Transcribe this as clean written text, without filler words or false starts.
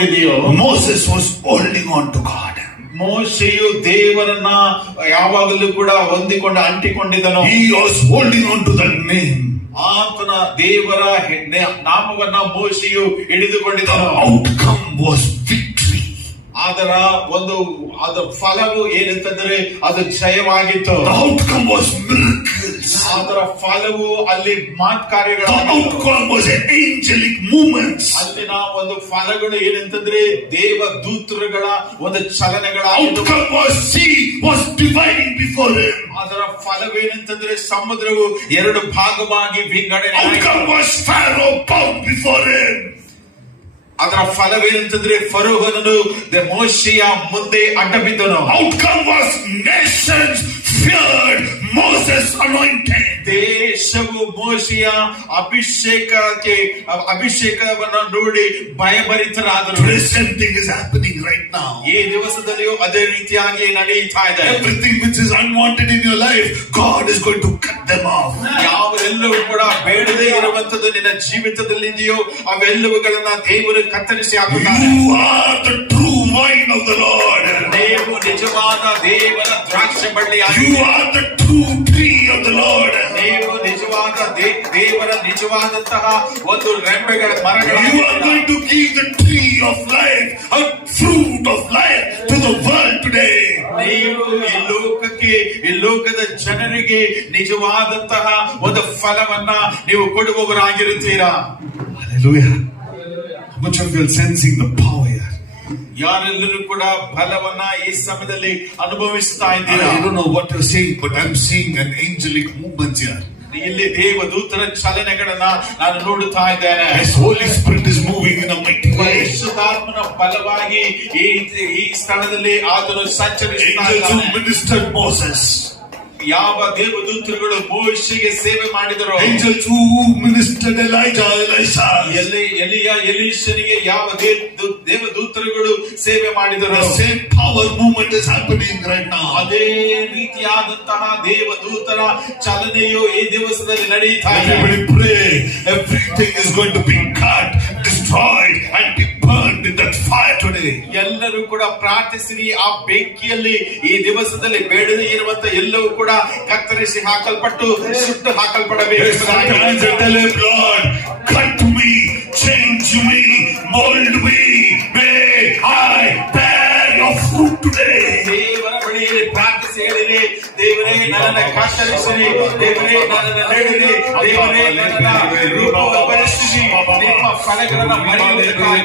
ಅಂಟಿಕೊಂಡಿದೆಯೋ, Moses was holding on to God. ಮೋಶೆಯು ದೇವರನ್ನ ಯಾವಾಗಲೂ ಕೂಡ ಹೊಂದಿಕೊಂಡು ಅಂಟಿಕೊಂಡಿದ್ದನು. He was holding on to the name. ಆತನ ದೇವರ ನಾಮವನ್ನ ಮೋಶೆಯು ಹಿಡಿದುಕೊಂಡಿದ್ದನು. The outcome was victory. ಅದರ ಫಲವು ಏನಂತಂದ್ರೆ ಅದು ಜಯವಾಗಿತ್ತು. The outcome was miracles. ಅದರ ಫಲವು ಅಲ್ಲಿ ಕಾರ್ಯಗಳು. The outcome was angelic movements. ಅಲ್ಲಿನ ಒಂದು ಫಲಗಳು ಏನಂತಂದ್ರೆ ದೇವದೂತರುಗಳ ಒಂದು ಚಲನೆಗಳ. Outcome was sea was dividing before him. ಅದರ ಫಲವೇನಂತಂದ್ರೆ ಸಮುದ್ರವು ಎರಡು ಭಾಗವಾಗಿ ವಿಂಗಡಣೆ. Outcome was Pharaoh bowed before him. ಅದರ ಫಲವೇನಂತಂದ್ರೆ ಫರೋಹನನು ಮೋಶೆಯ ಮುಂದೆ ಅಡ್ಡ ಬಿದ್ದನು. Outcome was nations feared Moses anointed. ದೇಶವು ಮೋಶೆಯ ಅಭಿಷೇಕವನ್ನು ನೋಡಿ ಭಯಭರಿತರಾದರು. The same thing is happening right now. ಈ ದಿವಸದಲ್ಲಿಯೂ ಅದೇ ರೀತಿಯಾಗಿ ನಡೆಯುತ್ತಾ ಇದೆ. Everything which is unwanted in your life, God is going to cut them off. ಯಾವೆಲ್ಲವೂ ಕೂಡ ಬೇಡದೇ ಇರುವಂತದ್ದು ನಿನ್ನ ಜೀವಿತದಲ್ಲಿ ಇದೆಯೋ ಅವೆಲ್ಲವುಗಳನ್ನ ದೇವರು ಕತ್ತರಿಸಿ ಹಾಕುತ್ತಾರೆ. You are the true wine of the Lord. ನೀವು ನಿಜವಾದ ದೇವರ ದ್ರಾಕ್ಷಿ ಬಳ್ಳಿಯಾಗಿ. You are the true tree of the Lord. ನೀವು ನಿಜವಾದ ದೇವರ ನಿಜವಾದಂತಹ ಒಂದು ರೆಂಬೆಗಳ ಮರಗಳಾಗಿ. You are going to give the tree of life, a fruit of life to the world today. ನೀವು ಈ ಲೋಕದ ಜನರಿಗೆ ನಿಜವಾದಂತಹ ಒಂದು ಫಲವನ್ನ ನೀವು ಕೊಡುವವರಾಗಿರುತ್ತೀರಾ. Hallelujah. How much of you are sensing the power here? ಯಾರೆಲ್ಲರೂ ಕೂಡ ಫಲವನ್ನ ಈ ಸಮಯದಲ್ಲಿ ಅನುಭವಿಸ್ತಾ ಇದ್ದೀರಾ? I don't know what you're saying, but I'm seeing an angelic movement here. ಇಲ್ಲಿ ದೇವದೂತರ ಚಲನೆಗಳನ್ನ ನಾನು ನೋಡುತ್ತಾ ಇದ್ದೇನೆ. His Holy Spirit is moving in a mighty way. ಪರಿಶುದ್ಧಾತ್ಮನ ಬಲವಾಗಿ ಈ ಸ್ಥಳದಲ್ಲಿ ಆತನು ಸಂಚರಿಸುತ್ತಾ Angels who ಇದ್ದಾನೆ. ministered Moses. ಯಾವ ದೇವದೂತರುಗಳು ಮೋಶೆಗೆ ಸೇವೆ ಮಾಡಿದರು. Angels who ministered Elijah, Elisha. ಎಲೀಷನಿಗೆ ಯಾವ ದೇವದೂತರುಗಳು ಸೇವೆ ಮಾಡಿದರು. The same power movement is happening right now. ಅದೇ ರೀತಿಯಾದಂತಹ ದೇವದೂತರ ಚಲನೆಯು ಈ ದಿವಸದಲ್ಲಿ ನಡೆಯುತ್ತಾ ಇದೆ. Everybody pray. Everything is going to be cut, destroyed, and be burned in that fire today. ಎಲ್ಲರೂ ಕೂಡ ಪ್ರಾರ್ಥಿಸಿರಿ. ಆ ಬೆಂಕಿಯಲ್ಲಿ ಈ ದಿವಸದಲ್ಲಿ ಬೇಡದೇ ಇರುವಂತ ಎಲ್ಲವೂ ಕೂಡ ಕತ್ತರಿಸಿ ಹಾಕಲ್ಪಟ್ಟು ಸುಟ್ಟು ಹಾಕಲ್ಪಡಬೇಕು. Lord, cut me, change me, mold me. May I bear your fruit today. ದೇವರ ಬಳಿಯಲ್ಲಿ ಪ್ರಾರ್ಥಿಸಿ ಹೇಳಿರಿ, ದೇವರೇ ನನ್ನನ್ನು ಕತ್ತರಿಸಿರಿ, ದೇವರೇ ನನ್ನನ್ನು ನೆಡಿರಿ, ದೇವರೇ ನನ್ನನ್ನು ರೂಪವನ್ನು ಬರೆಸಿರಿ, ನಿಮ್ಮ ಫಲಗಳನ್ನು ಬರೆಯುವುದಕ್ಕಾಗಿ